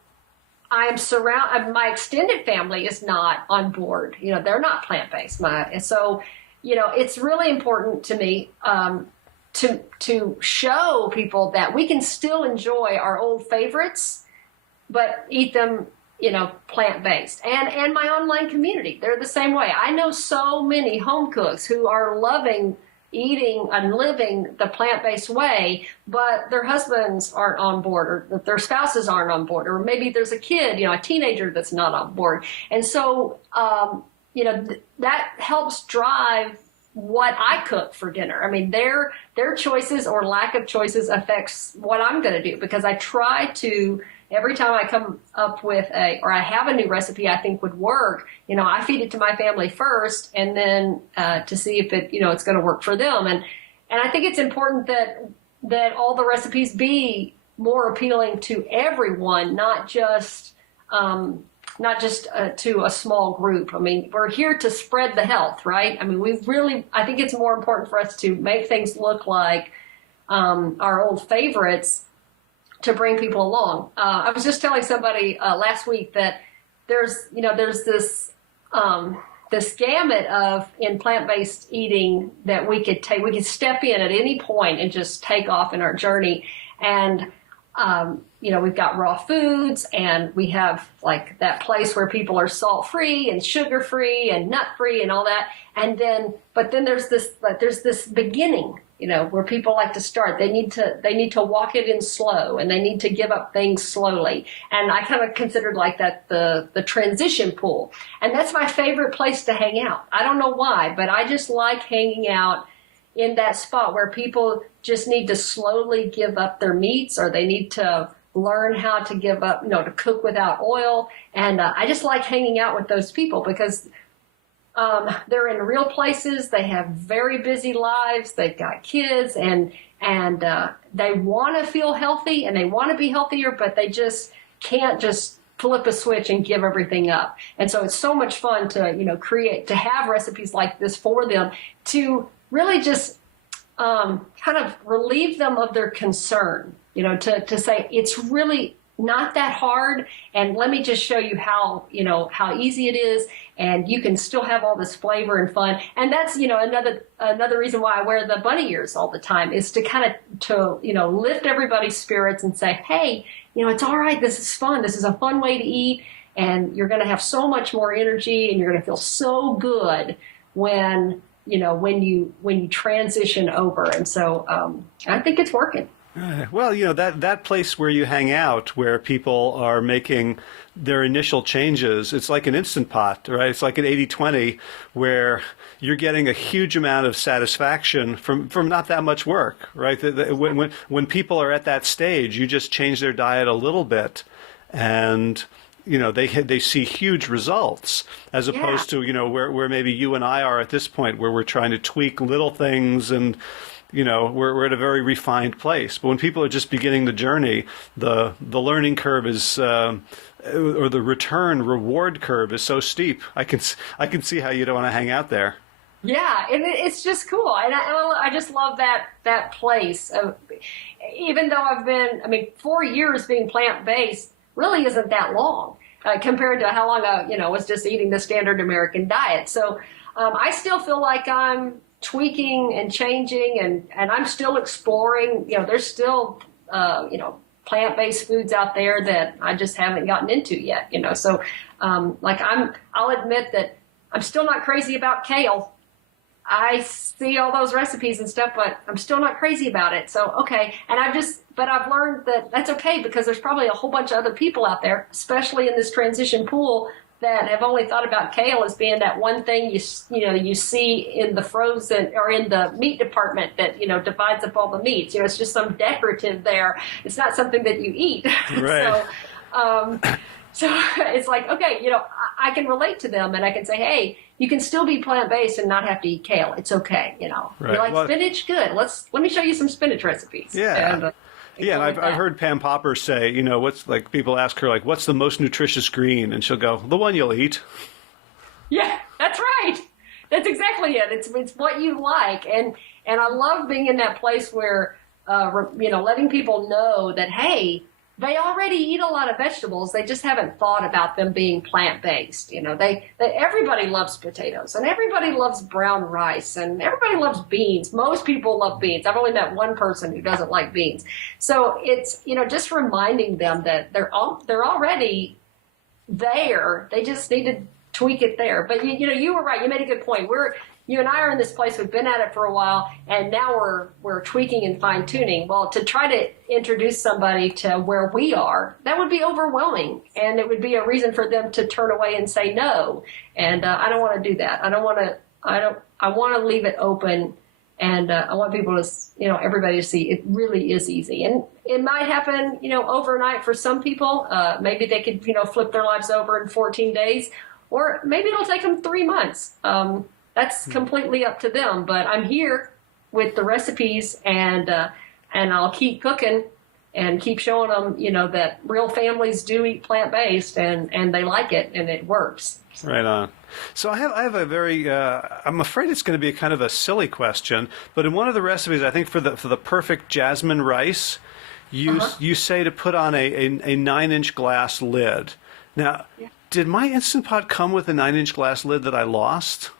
am surrounded. My extended family is not on board. They're not plant-based. So it's really important to me to show people that we can still enjoy our old favorites, but eat them plant-based. And my online community, they're the same way. I know so many home cooks who are loving eating and living the plant-based way, but their husbands aren't on board, or their spouses aren't on board, or maybe there's a kid, a teenager that's not on board. And so, that helps drive what I cook for dinner. I mean, their choices or lack of choices affects what I'm going to do, because I try to, every time I come up with or I have a new recipe I think would work, I feed it to my family first, and then to see if it's going to work for them. And I think it's important that all the recipes be more appealing to everyone, not just to a small group. I mean, we're here to spread the health, right? I mean, I think it's more important for us to make things look like our old favorites to bring people along. I was just telling somebody last week that there's this this gamut of in plant-based eating that we could take. We could step in at any point and just take off in our journey. And we've got raw foods, and we have like that place where people are salt-free and sugar-free and nut-free and all that. And then, but then there's this beginning, where people like to start. They need to walk it in slow, and they need to give up things slowly. And I kind of considered like that the transition pool. And that's my favorite place to hang out. I don't know why, but I just like hanging out in that spot where people just need to slowly give up their meats, or they need to learn how to give up, to cook without oil. And I just like hanging out with those people because they're in real places. They have very busy lives. They've got kids, and they want to feel healthy and they want to be healthier, but they just can't just flip a switch and give everything up. And so it's so much fun to to have recipes like this for them to really just kind of relieve them of their concern, to say it's really not that hard, and let me just show you how easy it is, and you can still have all this flavor and fun. And that's another reason why I wear the bunny ears all the time, is to kind of lift everybody's spirits and say, hey, it's all right, this is fun, this is a fun way to eat, and you're going to have so much more energy, and you're going to feel so good when you transition over. And so I think it's working. Well, that place where you hang out, where people are making their initial changes, it's like an Instant Pot, right? It's like an 80-20, where you're getting a huge amount of satisfaction from not that much work, right? When people are at that stage, you just change their diet a little bit, and they see huge results, as opposed to where maybe you and I are at this point, where we're trying to tweak little things, and we're at a very refined place. But when people are just beginning the journey, the learning curve is or the reward curve is so steep. I can see how you don't want to hang out there. Yeah, and it's just cool, and I just love that place. Even though I've been 4 years being plant-based really isn't that long compared to how long I was just eating the standard American diet. So I still feel like I'm tweaking and changing, and I'm still exploring. There's still plant-based foods out there that I just haven't gotten into yet. So I'll admit that I'm still not crazy about kale. I see all those recipes and stuff, but I'm still not crazy about it. So, okay. And I've learned that that's okay, because there's probably a whole bunch of other people out there, especially in this transition pool, that have only thought about kale as being that one thing you see in the frozen or in the meat department that, divides up all the meats. It's just some decorative there. It's not something that you eat. Right. So it's like, okay, I can relate to them, and I can say, hey, you can still be plant-based and not have to eat kale. It's okay, Right. You like spinach? Good. Let me show you some spinach recipes. Yeah. And I've heard Pam Popper say, what's, like, people ask her, like, what's the most nutritious green? And she'll go, the one you'll eat. Yeah, that's right. That's exactly it. It's what you like. And I love being in that place where, letting people know that, hey, they already eat a lot of vegetables. They just haven't thought about them being plant-based. Everybody loves potatoes, and everybody loves brown rice, and everybody loves beans. Most people love beans. I've only met one person who doesn't like beans. So it's, just reminding them that they're already there. They just need to tweak it there. But you were right. You made a good point. You and I are in this place. We've been at it for a while, and now we're tweaking and fine tuning. Well, to try to introduce somebody to where we are, that would be overwhelming, and it would be a reason for them to turn away and say no. And I don't want to do that. I want to leave it open, and I want people to, everybody to see it really is easy. And it might happen, overnight for some people. Maybe they could, flip their lives over in 14 days, or maybe it'll take them 3 months. That's completely up to them, but I'm here with the recipes, and I'll keep cooking and keep showing them, that real families do eat plant-based, and they like it, and it works. Right on. So I have a very, I'm afraid it's going to be kind of a silly question, but in one of the recipes, I think for the perfect jasmine rice, you say to put on a 9-inch glass lid. Now, Did my Instant Pot come with a 9-inch glass lid that I lost?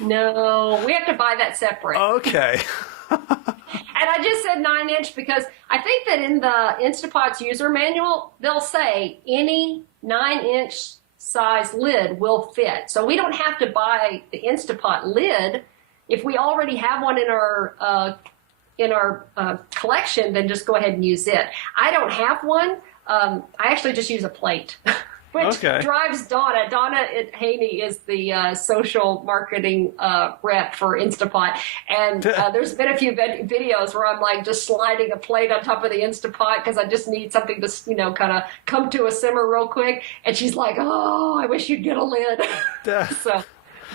No, we have to buy that separate. Okay. And I just said 9-inch because I think that in the Instapot's user manual, they'll say any 9-inch size lid will fit. So we don't have to buy the Instapot lid. If we already have one in our collection, then just go ahead and use it. I don't have one. I actually just use a plate. Which drives Donna. Donna Haney is the social marketing rep for Instapot. And there's been a few videos where I'm like just sliding a plate on top of the Instapot because I just need something to, kind of come to a simmer real quick. And she's like, oh, I wish you'd get a lid.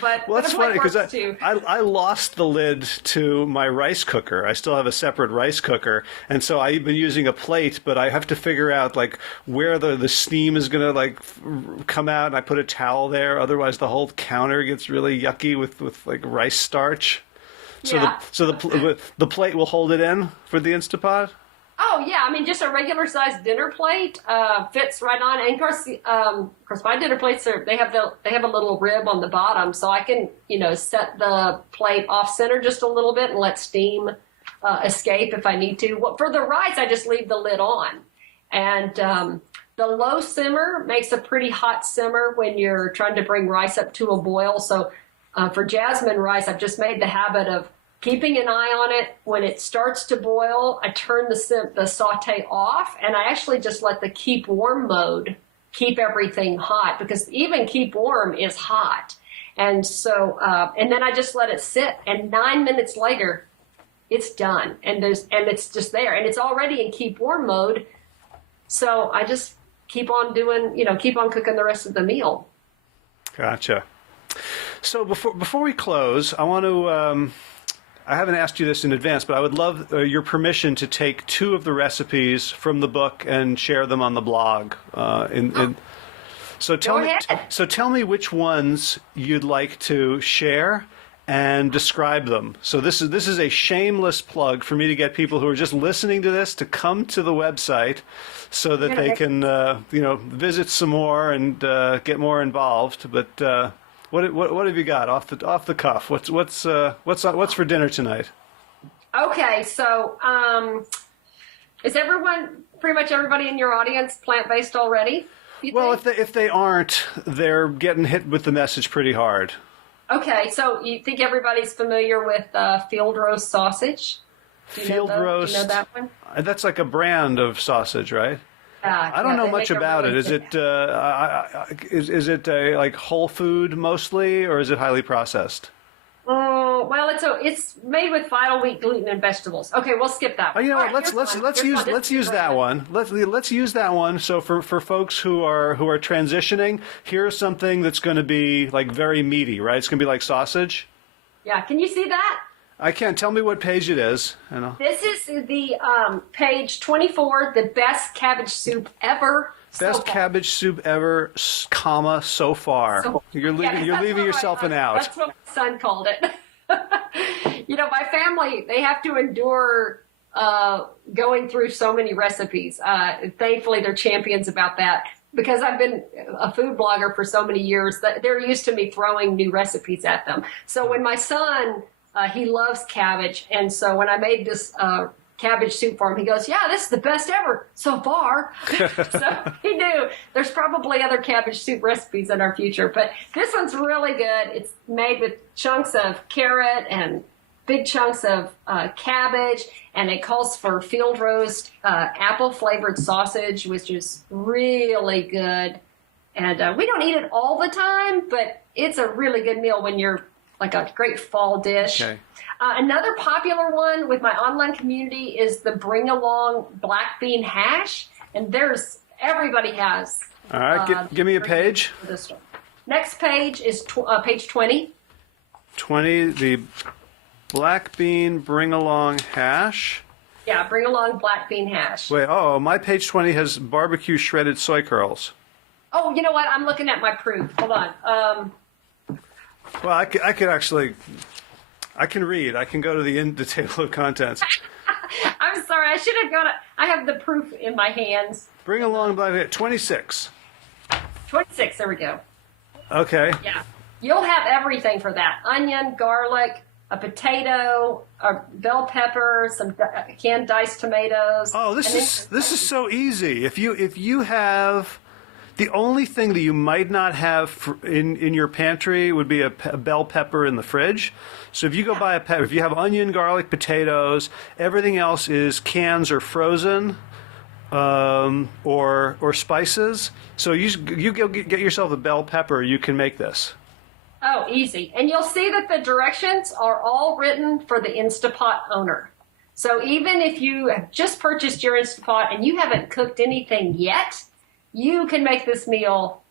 Well, that's funny because I lost the lid to my rice cooker. I still have a separate rice cooker, and so I've been using a plate, but I have to figure out where the steam is going to come out, and I put a towel there. Otherwise, the whole counter gets really yucky with rice starch. So the plate will hold it in for the Instapot. Oh yeah, I mean just a regular sized dinner plate fits right on. And of course, my dinner plates they have a little rib on the bottom, so I can set the plate off center just a little bit and let steam escape if I need to. For the rice, I just leave the lid on, and the low simmer makes a pretty hot simmer when you're trying to bring rice up to a boil. So for jasmine rice, I've just made the habit of keeping an eye on it. When it starts to boil, I turn the saute off, and I actually just let the keep warm mode keep everything hot, because even keep warm is hot. And so, and then I just let it sit, and 9 minutes later, it's done, and it's just there, and it's already in keep warm mode. So I just keep on cooking the rest of the meal. Gotcha. So before we close, I want to. I haven't asked you this in advance, but I would love your permission to take 2 of the recipes from the book and share them on the blog. So tell me which ones you'd like to share and describe them. So this is a shameless plug for me to get people who are just listening to this to come to the website so that they can visit some more and get more involved. But What have you got off the cuff? What's for dinner tonight? Okay, so is pretty much everybody in your audience plant-based already? Well, if they aren't, they're getting hit with the message pretty hard. Okay, so you think everybody's familiar with field roast sausage? Field roast. Do you know that one? That's like a brand of sausage, right? I don't know much about it. Is it like whole food mostly, or is it highly processed? Well, it's made with vital wheat, gluten, and vegetables. Okay, we'll skip that one. Oh, you know what? Let's use that one. Let's use that one. So for folks who are transitioning, here's something that's going to be like very meaty, right? It's going to be like sausage. Yeah. Can you see that? I can't. Tell me what page it is. This is the page 24, the best cabbage soup ever. Best cabbage soup ever, comma, so far. You're leaving yourself an out. That's what my son called it. My family, they have to endure going through so many recipes. Thankfully, they're champions about that. Because I've been a food blogger for so many years, that they're used to me throwing new recipes at them. So when my son... he loves cabbage, and so when I made this cabbage soup for him, he goes, "Yeah, this is the best ever so far." So he knew there's probably other cabbage soup recipes in our future, but this one's really good. It's made with chunks of carrot and big chunks of cabbage, and it calls for field roast apple-flavored sausage, which is really good. And we don't eat it all the time, but it's a really good meal when you're like a great fall dish. Okay. Another popular one with my online community is the Bring Along Black Bean Hash. And everybody has. All right, give me a page. This one. Next page is page 20. 20, the Black Bean Bring Along Hash. Yeah, Bring Along Black Bean Hash. Wait, my page 20 has barbecue shredded soy curls. Oh, you know what? I'm looking at my proof. Hold on. Well, I could actually, I can read. I can go to the table of contents. I'm sorry. I should have I have the proof in my hands. Bring along by 26. 26, there we go. Okay. Yeah. You'll have everything for that. Onion, garlic, a potato, a bell pepper, some canned diced tomatoes. Oh, this is so easy. If you have the only thing that you might not have in your pantry would be a bell pepper in the fridge. So if you go buy if you have onion, garlic, potatoes, everything else is cans or frozen, or spices. So you go get yourself a bell pepper. You can make this. Oh, easy. And you'll see that the directions are all written for the Instapot owner. So even if you have just purchased your Instapot and you haven't cooked anything yet, you can make this meal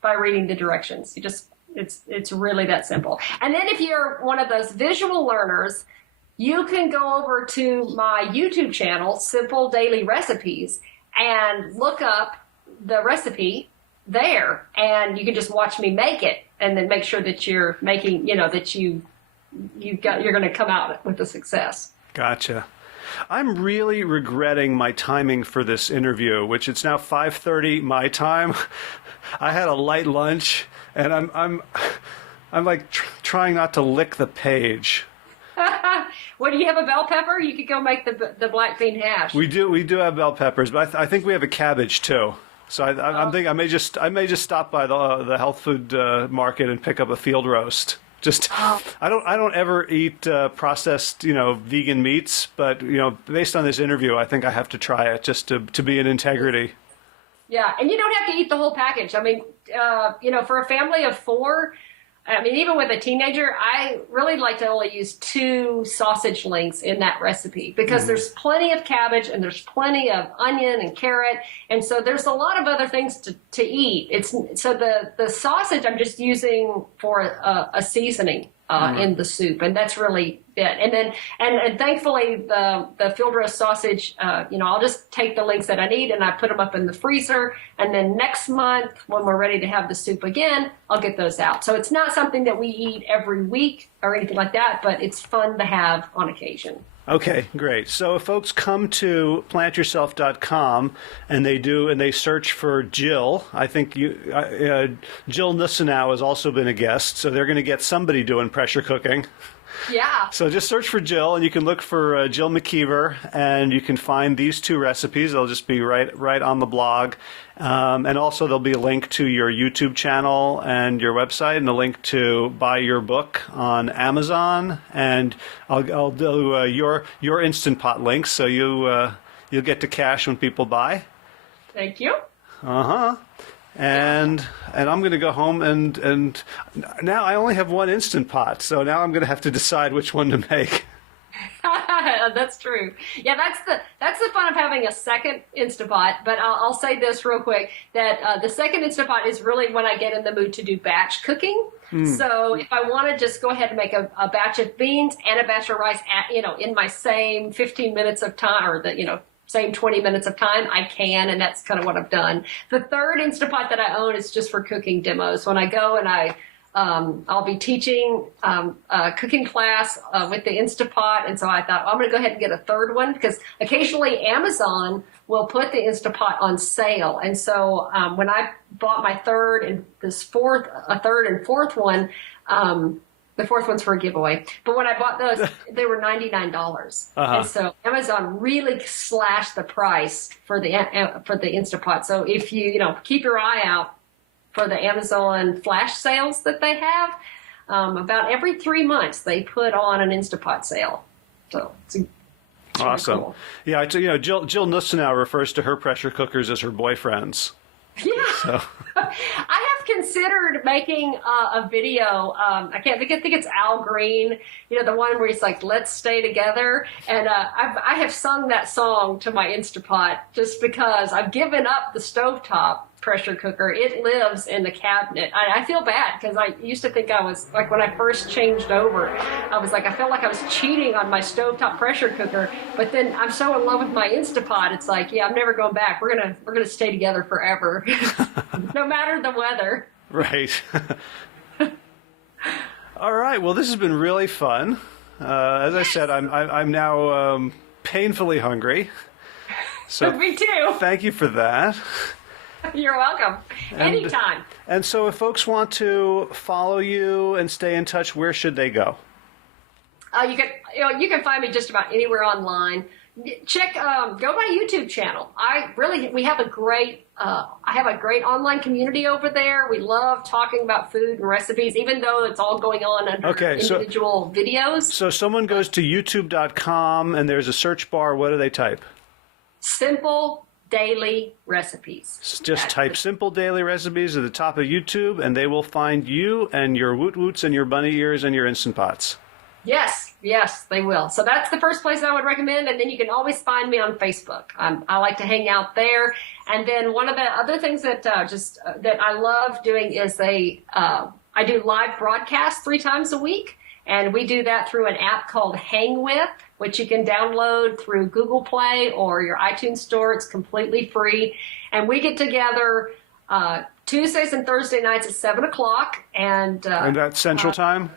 by reading the directions. It's really that simple. And then if you're one of those visual learners, you can go over to my YouTube channel, Simple Daily Recipes, and look up the recipe there, and you can just watch me make it, and then make sure that you're making, that you're going to come out with a success. Gotcha. I'm really regretting my timing for this interview, which it's now 5:30 my time. I had a light lunch, and I'm like trying not to lick the page. Well, do you have a bell pepper? You could go make the black bean hash. We do have bell peppers, but I think we have a cabbage too. So I'm thinking I may just stop by the health food market and pick up a field roast. I don't ever eat processed vegan meats, but based on this interview, I think I have to try it just to be in integrity. Yeah, and you don't have to eat the whole package. I mean, for a family of 4. I mean, even with a teenager, I really like to only use 2 sausage links in that recipe because there's plenty of cabbage and there's plenty of onion and carrot. And so there's a lot of other things to eat. So the sausage I'm just using for a seasoning in the soup. And that's really it. And then, and thankfully the field roast sausage, I'll just take the links that I need and I put them up in the freezer. And then next month when we're ready to have the soup again, I'll get those out. So it's not something that we eat every week or anything like that, but it's fun to have on occasion. Okay, great. So if folks come to plantyourself.com and they search for Jill, I think Jill Nussenow has also been a guest, so they're going to get somebody doing pressure cooking. Yeah. So just search for Jill, and you can look for Jill McKeever, and you can find these 2 recipes. They'll just be right on the blog. And also there'll be a link to your YouTube channel and your website, and a link to buy your book on Amazon. And I'll do your Instant Pot links, so you'll get to cash when people buy. Thank you. And I'm going to go home and now I only have one Instant Pot, so now I'm going to have to decide which one to make. That's true. Yeah, that's the fun of having a second Instapot. But I'll say this real quick, that the second Instapot is really when I get in the mood to do batch cooking. So if I want to just go ahead and make a batch of beans and a batch of rice in my same 15 minutes of time, or same 20 minutes of time, I can, and that's kind of what I've done. The third Instapot that I own is just for cooking demos. When I go and I'll be teaching a cooking class with the Instapot, and so I thought, I'm going to go ahead and get a third one, because occasionally Amazon will put the Instapot on sale. And so when I bought my third and fourth one, the fourth one's for a giveaway. But when I bought those, they were $99. And so Amazon really slashed the price for the Instapot. So if you keep your eye out for the Amazon flash sales that they have, about every 3 months they put on an Instapot sale. So it's awesome. Really cool. Yeah, Jill Nussenow refers to her pressure cookers as her boyfriends. Yeah. So. I have considered making a video. I think it's Al Green, the one where he's like, "Let's stay together." And I have sung that song to my Instapot just because I've given up the stovetop pressure cooker. It lives in the cabinet. I feel bad because I used to think I was, like, when I first changed over, I was like, I felt like I was cheating on my stovetop pressure cooker. But then I'm so in love with my Instapot. It's like, yeah, I'm never going back. We're gonna stay together forever, no matter the weather. Right. All right. Well, this has been really fun. As I said, I'm now painfully hungry. So me too. Thank you for that. You're welcome. Anytime. And so if folks want to follow you and stay in touch, where should they go? You can find me just about anywhere online. Go my YouTube channel. We have a great, I have a great online community over there. We love talking about food and recipes, even though it's all going on under individual videos. So someone goes to youtube.com and there's a search bar. What do they type? Simple daily recipes. Just type simple daily recipes at the top of YouTube and they will find you and your woot woots and your bunny ears and your Instant Pots. Yes, they will. So that's the first place I would recommend. And then you can always find me on Facebook. I like to hang out there. And then one of the other things that that I love doing is I do live broadcasts 3 times a week. And we do that through an app called Hang With, which you can download through Google Play or your iTunes store. It's completely free. And we get together Tuesdays and Thursday nights at 7 o'clock. And that's Central Time?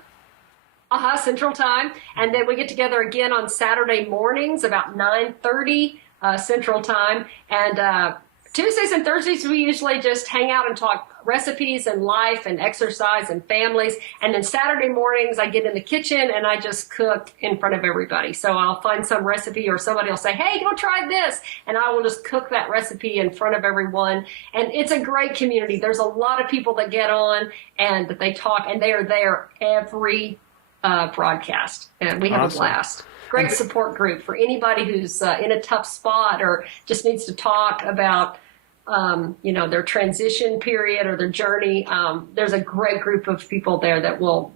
Central Time. And then we get together again on Saturday mornings about 9:30 Central Time. And Tuesdays and Thursdays, we usually just hang out and talk recipes and life and exercise and families. And then Saturday mornings, I get in the kitchen and I just cook in front of everybody. So I'll find some recipe or somebody will say, hey, go try this. And I will just cook that recipe in front of everyone. And it's a great community. There's a lot of people that get on and that they talk, and they are there every broadcast. And we have a blast. Great support group for anybody who's in a tough spot or just needs to talk about their transition period or their journey. There's a great group of people there that will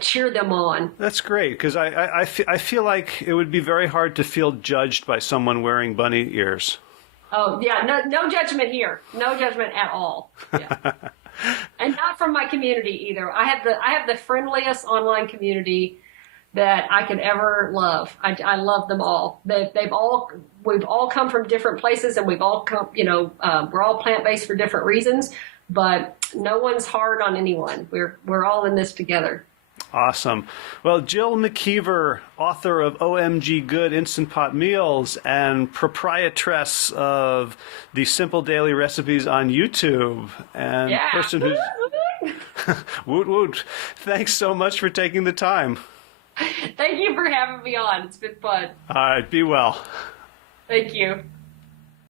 cheer them on. That's great, because I feel like it would be very hard to feel judged by someone wearing bunny ears. Oh yeah, no judgment here. No judgment at all. Yeah. And not from my community either. I have the friendliest online community that I could ever love. I love them all. We've all come from different places, and we've all come, we're all plant-based for different reasons, but no one's hard on anyone. We're all in this together. Awesome. Well, Jill McKeever, author of OMG Good Instant Pot Meals and proprietress of the Simple Daily Recipes on YouTube, and person who's woot woot. Thanks so much for taking the time. Thank you for having me on. It's been fun. All right. Be well. Thank you.